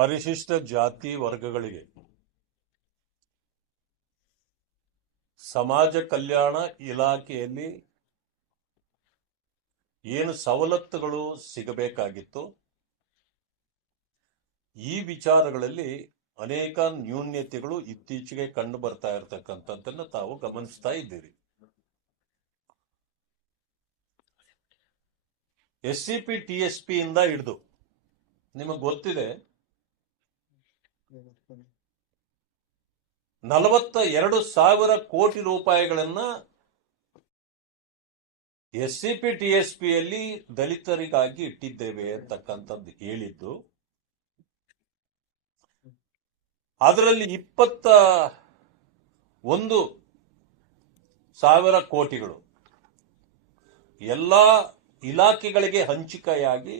ಪರಿಶಿಷ್ಟ ಜಾತಿ ವರ್ಗಗಳಿಗೆ ಸಮಾಜ ಕಲ್ಯಾಣ ಇಲಾಖೆಯಲ್ಲಿ ಏನು ಸವಲತ್ತುಗಳು ಸಿಗಬೇಕಾಗಿತ್ತು, ಈ ವಿಚಾರಗಳಲ್ಲಿ ಅನೇಕ ನ್ಯೂನ್ಯತೆಗಳು ಇತ್ತೀಚೆಗೆ ಕಂಡು ಬರ್ತಾ ಇರತಕ್ಕಂಥದ್ದನ್ನು ತಾವು ಗಮನಿಸ್ತಾ ಇದ್ದೀರಿ. SCP TSP ಇಂದ ಹಿಡಿದು ನಿಮಗೆ ಗೊತ್ತಿದೆ 42,000 ಕೋಟಿ ರೂಪಾಯಿಗಳನ್ನ SCP TSP ಯಲ್ಲಿ ದಲಿತರಿಗಾಗಿ ಇಟ್ಟಿದ್ದೇವೆ ಅಂತಕ್ಕಂಥದ್ದು ಹೇಳಿದ್ದು, ಅದರಲ್ಲಿ 21,000 ಕೋಟಿಗಳು ಎಲ್ಲಾ ಇಲಾಖೆಗಳಿಗೆ ಹಂಚಿಕೆಯಾಗಿ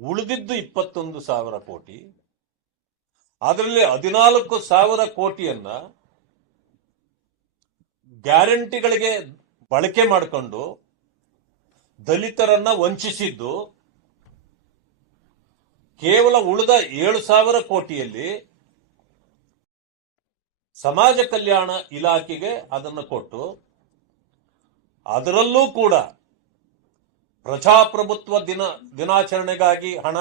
ಉಳಿದಿದ್ದು 21,000 ಕೋಟಿ. ಅದರಲ್ಲಿ 14,000 ಕೋಟಿಯನ್ನ ಗ್ಯಾರಂಟಿಗಳಿಗೆ ಬಳಕೆ ಮಾಡಿಕೊಂಡು ದಲಿತರನ್ನ ವಂಚಿಸಿದ್ದು, ಕೇವಲ ಉಳಿದ 7,000 ಕೋಟಿಯಲ್ಲಿ ಸಮಾಜ ಕಲ್ಯಾಣ ಇಲಾಖೆಗೆ ಅದನ್ನು ಕೊಟ್ಟು, ಅದರಲ್ಲೂ ಕೂಡ ಪ್ರಜಾಪ್ರಭುತ್ವ ದಿನಾಚರಣೆಗಾಗಿ ಹಣ,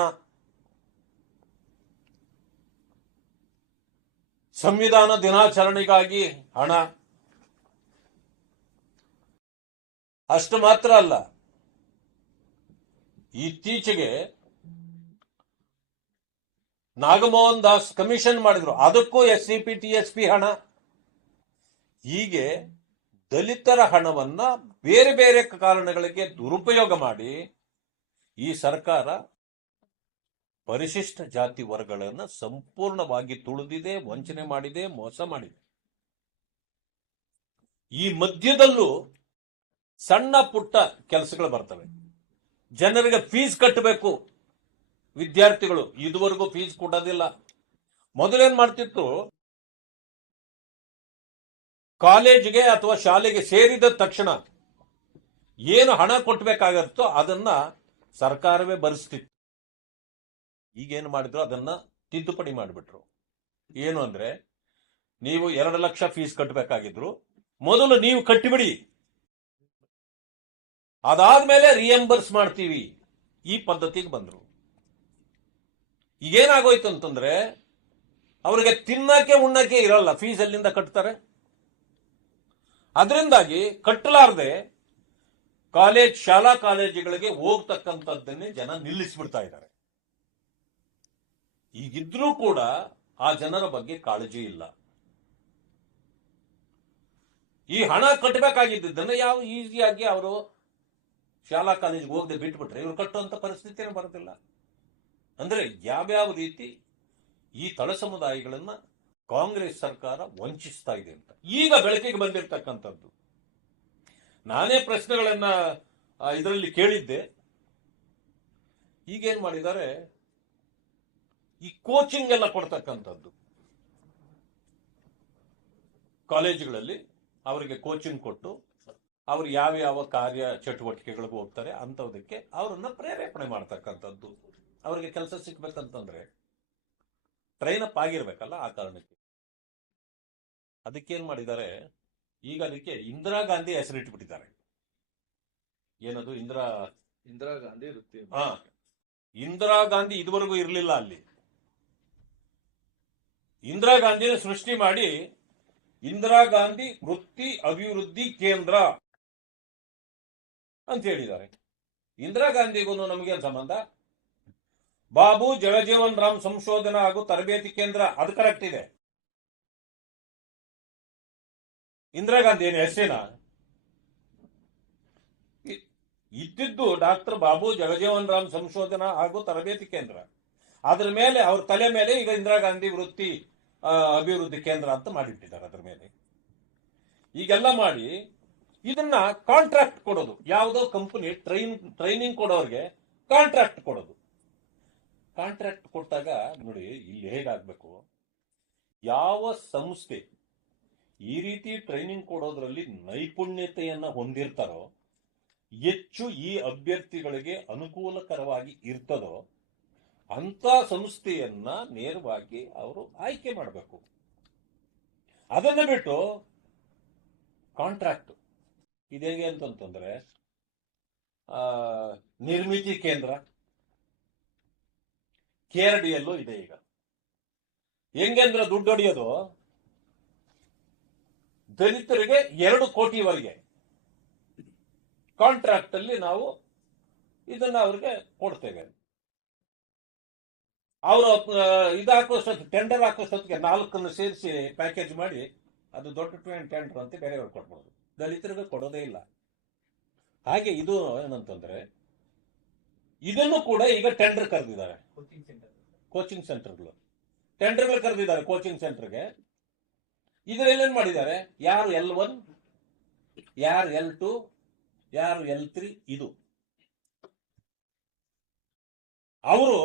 ಸಂವಿಧಾನ ದಿನಾಚರಣೆಗಾಗಿ ಹಣ, ಅಷ್ಟು ಮಾತ್ರ ಅಲ್ಲ, ಇತ್ತೀಚೆಗೆ ನಾಗಮೋಹನ್ ದಾಸ್ ಕಮಿಷನ್ ಮಾಡಿದ್ರು, ಅದಕ್ಕೂ SCP TSP ಹಣ. ಹೀಗೆ ದಲಿತರ ಹಣವನ್ನ ಬೇರೆ ಬೇರೆ ಕಾರಣಗಳಿಗೆ ದುರುಪಯೋಗ ಮಾಡಿ ಈ ಸರ್ಕಾರ ಪರಿಶಿಷ್ಟ ಜಾತಿ ವರ್ಗಗಳನ್ನು ಸಂಪೂರ್ಣವಾಗಿ ತುಳಿದಿದೆ, ವಂಚನೆ ಮಾಡಿದೆ, ಮೋಸ ಮಾಡಿದೆ. ಈ ಮಧ್ಯದಲ್ಲೂ ಸಣ್ಣ ಪುಟ್ಟ ಕೆಲಸಗಳು ಬರ್ತವೆ. ಜನರಿಗೆ ಫೀಸ್ ಕಟ್ಟಬೇಕು, ವಿದ್ಯಾರ್ಥಿಗಳು ಇದುವರೆಗೂ ಫೀಸ್ ಕೊಡೋದಿಲ್ಲ. ಮೊದಲೇನ್ ಮಾಡ್ತಿತ್ತು, ಕಾಲೇಜಿಗೆ ಅಥವಾ ಶಾಲೆಗೆ ಸೇರಿದ ತಕ್ಷಣ ಏನು ಹಣ ಕೊಟ್ಟಬೇಕಾಗತ್ತೋ ಅದನ್ನ ಸರ್ಕಾರವೇ ಭರಿಸ್ತಿತ್ತು. ಈಗೇನು ಮಾಡಿದ್ರು, ಅದನ್ನ ತಿದ್ದುಪಡಿ ಮಾಡಿಬಿಟ್ರು. ಏನು ಅಂದ್ರೆ, ನೀವು 2 ಲಕ್ಷ ಫೀಸ್ ಕಟ್ಟಬೇಕಾಗಿದ್ರು, ಮೊದಲು ನೀವು ಕಟ್ಟಿಬಿಡಿ, ಅದಾದ್ಮೇಲೆ ರಿಯಂಬರ್ಸ್ ಮಾಡ್ತೀವಿ, ಈ ಪದ್ಧತಿಗೆ ಬಂದ್ರು. ಈಗೇನಾಗೋಯ್ತು ಅಂತಂದ್ರೆ, ಅವರಿಗೆ ತಿನ್ನಕ್ಕೆ ಉಣ್ಣಕ್ಕೆ ಇರಲ್ಲ, ಫೀಸ್ ಎಲ್ಲಿಂದ ಕಟ್ತಾರೆ? ಅದರಿಂದಾಗಿ ಕಟ್ಟಲಾರದೆ ಶಾಲಾ ಕಾಲೇಜುಗಳಿಗೆ ಹೋಗ್ತಕ್ಕಂಥದ್ದನ್ನೇ ಜನ ನಿಲ್ಲಿಸ್ಬಿಡ್ತಾ ಇದ್ದಾರೆ. ಈಗಿದ್ರೂ ಕೂಡ ಆ ಜನರ ಬಗ್ಗೆ ಕಾಳಜಿ ಇಲ್ಲ. ಈ ಹಣ ಕಟ್ಟಬೇಕಾಗಿದ್ದನ್ನು ಯಾವ ಈಸಿಯಾಗಿ ಅವರು ಶಾಲಾ ಕಾಲೇಜಿಗೆ ಹೋಗದೆ ಬಿಟ್ಬಿಟ್ರೆ ಇವರು ಕಟ್ಟುವಂತ ಪರಿಸ್ಥಿತಿನೇ ಬರೋದಿಲ್ಲ. ಅಂದ್ರೆ ಯಾವ್ಯಾವ ರೀತಿ ಈ ತಳ ಸಮುದಾಯಗಳನ್ನ ಕಾಂಗ್ರೆಸ್ ಸರ್ಕಾರ ವಂಚಿಸ್ತಾ ಇದೆ ಅಂತ ಈಗ ಬೆಳಕಿಗೆ ಬಂದಿರತಕ್ಕಂಥದ್ದು. ನಾನೇ ಪ್ರಶ್ನೆಗಳನ್ನ ಇದರಲ್ಲಿ ಕೇಳಿದ್ದೆ. ಈಗೇನ್ ಮಾಡಿದ್ದಾರೆ, ಈ ಕೋಚಿಂಗ್ ಎಲ್ಲ ಕೊಡ್ತಕ್ಕಂಥದ್ದು, ಕಾಲೇಜುಗಳಲ್ಲಿ ಅವರಿಗೆ ಕೋಚಿಂಗ್ ಕೊಟ್ಟು ಅವ್ರು ಯಾವ ಕಾರ್ಯ ಚಟುವಟಿಕೆಗಳಿಗೆ ಹೋಗ್ತಾರೆ ಅಂತದಕ್ಕೆ ಅವರನ್ನ ಪ್ರೇರೇಪಣೆ ಮಾಡ್ತಕ್ಕಂಥದ್ದು. ಅವರಿಗೆ ಕೆಲಸ ಸಿಗ್ಬೇಕಂತಂದ್ರೆ ಟ್ರೈನ್ ಅಪ್ ಆಗಿರ್ಬೇಕಲ್ಲ, ಆ ಕಾರಣಕ್ಕೆ ಅದಕ್ಕೇನ್ ಮಾಡಿದ್ದಾರೆ, ಈಗ ಅದಕ್ಕೆ ಇಂದಿರಾ ಗಾಂಧಿ ಹೆಸರಿಟ್ಬಿಟ್ಟಿದ್ದಾರೆ. ಏನದು ಇಂದಿರಾ ಗಾಂಧಿ ವೃತ್ತಿ. ಇಂದಿರಾ ಗಾಂಧಿ ಇದುವರೆಗೂ ಇರಲಿಲ್ಲ ಅಲ್ಲಿ. ಇಂದಿರಾ ಗಾಂಧಿನ ಸೃಷ್ಟಿ ಮಾಡಿ ಇಂದಿರಾ ಗಾಂಧಿ ವೃತ್ತಿ ಅಭಿವೃದ್ಧಿ ಕೇಂದ್ರ ಅಂತ ಹೇಳಿದ್ದಾರೆ. ಇಂದಿರಾ ಗಾಂಧಿಗೂ ನಮಗೆ ಸಂಬಂಧ? ಬಾಬು ಜಗಜೀವನ್ ರಾಮ್ ಸಂಶೋಧನಾ ಹಾಗೂ ತರಬೇತಿ ಕೇಂದ್ರ, ಅದು ಕರೆಕ್ಟ್ ಇದೆ. ಇಂದಿರಾ ಗಾಂಧಿ ಏನು ಹೆಸರಿನ ಇದ್ದಿದ್ದು ಡಾಕ್ಟರ್ ಬಾಬು ಜಗಜೀವನ್ ರಾಮ್ ಸಂಶೋಧನಾ ಹಾಗೂ ತರಬೇತಿ ಕೇಂದ್ರ. ಅದ್ರ ಮೇಲೆ ಅವ್ರ ತಲೆ ಮೇಲೆ ಈಗ ಇಂದಿರಾ ಗಾಂಧಿ ವೃತ್ತಿ ಅಭಿವೃದ್ಧಿ ಕೇಂದ್ರ ಅಂತ ಮಾಡಿಬಿಟ್ಟಿದ್ದಾರೆ. ಅದ್ರ ಮೇಲೆ ಈಗೆಲ್ಲ ಮಾಡಿ ಇದನ್ನ ಕಾಂಟ್ರಾಕ್ಟ್ ಕೊಡೋದು, ಯಾವುದೋ ಕಂಪನಿ ಟ್ರೈನಿಂಗ್ ಕೊಡೋರಿಗೆ ಕಾಂಟ್ರಾಕ್ಟ್ ಕೊಡೋದು. ಕಾಂಟ್ರಾಕ್ಟ್ ಕೊಟ್ಟಾಗ ನೋಡಿ ಇಲ್ಲಿ ಹೇಗಾಗಬೇಕು, ಯಾವ ಸಂಸ್ಥೆ ಈ ರೀತಿ ಟ್ರೈನಿಂಗ್ ಕೊಡೋದ್ರಲ್ಲಿ ನೈಪುಣ್ಯತೆಯನ್ನ ಹೊಂದಿರ್ತಾರೋ, ಹೆಚ್ಚು ಈ ಅಭ್ಯರ್ಥಿಗಳಿಗೆ ಅನುಕೂಲಕರವಾಗಿ ಇರ್ತದೋ ಅಂತ ಸಂಸ್ಥೆಯನ್ನ ನೇರವಾಗಿ ಅವರು ಆಯ್ಕೆ ಮಾಡಬೇಕು. ಅದನ್ನು ಬಿಟ್ಟು ಕಾಂಟ್ರಾಕ್ಟ್ ಇದೇಗೆ ಅಂತಂತಂದ್ರೆ ನಿರ್ಮಿತಿ ಕೇಂದ್ರ KRDಯಲ್ಲೂ ಇದೆ. ಈಗ ಹೆಂಗೆಂದ್ರೆ ದುಡ್ಡು ಹೊಡೆಯೋದು ದಲಿತರಿಗೆ 2 ಕೋಟಿವರೆಗೆ ಕಾಂಟ್ರಾಕ್ಟ್ ಅಲ್ಲಿ ನಾವು ಇದನ್ನ ಅವ್ರಿಗೆ ಕೊಡ್ತೇವೆ. ಅವರು ಇದಾಕೋಷ್ಟೊತ್ತಿಗೆ ಟೆಂಡರ್ ಹಾಕೋಷ್ಟೊತ್ತಿಗೆ 4 ಸೇರಿಸಿ ಪ್ಯಾಕೇಜ್ ಮಾಡಿ ಅದು ದೊಡ್ಡ ಟೆಂಡರ್ ಅಂತ ಬೇರೆಯವ್ರು ಕೊಡ್ಬೋದು, ದಲಿತರಿಗೆ ಕೊಡೋದೇ ಇಲ್ಲ. ಹಾಗೆ ಇದು ಏನಂತಂದ್ರೆ ಇದನ್ನು ಕೂಡ ಈಗ ಟೆಂಡರ್ ಕರೆದಿದ್ದಾರೆ. ಕೋಚಿಂಗ್ ಸೆಂಟರ್ಗಳು ಟೆಂಡರ್ಗಳು ಕರೆದಿದ್ದಾರೆ ಕೋಚಿಂಗ್ ಸೆಂಟರ್ಗೆ. ಇದರಲ್ಲಿ ಏನ್ ಮಾಡಿದ್ದಾರೆ, ಯಾರು L1, ಯಾರು L2, ಯಾರು L3 ಇದು ಅವರು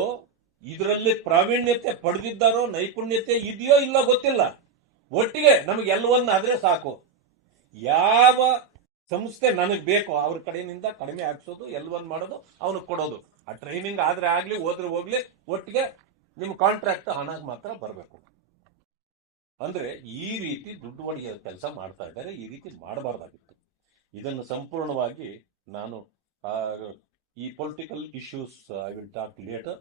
ಇದರಲ್ಲಿ ಪ್ರಾವೀಣ್ಯತೆ ಪಡೆದಿದ್ದಾರೋ ನೈಪುಣ್ಯತೆ ಇದೆಯೋ ಇಲ್ಲ ಗೊತ್ತಿಲ್ಲ. ಒಟ್ಟಿಗೆ ನಮಗೆ L1 ಆದ್ರೆ ಸಾಕು. ಯಾವ ಸಂಸ್ಥೆ ನನಗೆ ಬೇಕೋ ಅವ್ರ ಕಡೆಯಿಂದ ಕಡಿಮೆ ಹಾಕ್ಸೋದು, L1 ಮಾಡೋದು, ಅವನಿಗೆ ಕೊಡೋದು. ಆ ಟ್ರೈನಿಂಗ್ ಆದ್ರೆ ಆಗ್ಲಿ ಹೋದ್ರೆ ಹೋಗ್ಲಿ, ಒಟ್ಟಿಗೆ ನಿಮ್ ಕಾಂಟ್ರಾಕ್ಟ್ ಹಣ ಮಾತ್ರ ಬರಬೇಕು. ಅಂದ್ರೆ ಈ ರೀತಿ ದುಡ್ಡು ಒಳಗೆ ಕೆಲಸ ಮಾಡ್ತಾ ಇದ್ದಾರೆ. ಈ ರೀತಿ ಮಾಡಬಾರ್ದಾಗಿತ್ತು. ಇದನ್ನು ಸಂಪೂರ್ಣವಾಗಿ ನಾನು ಈ political issues I will talk litre.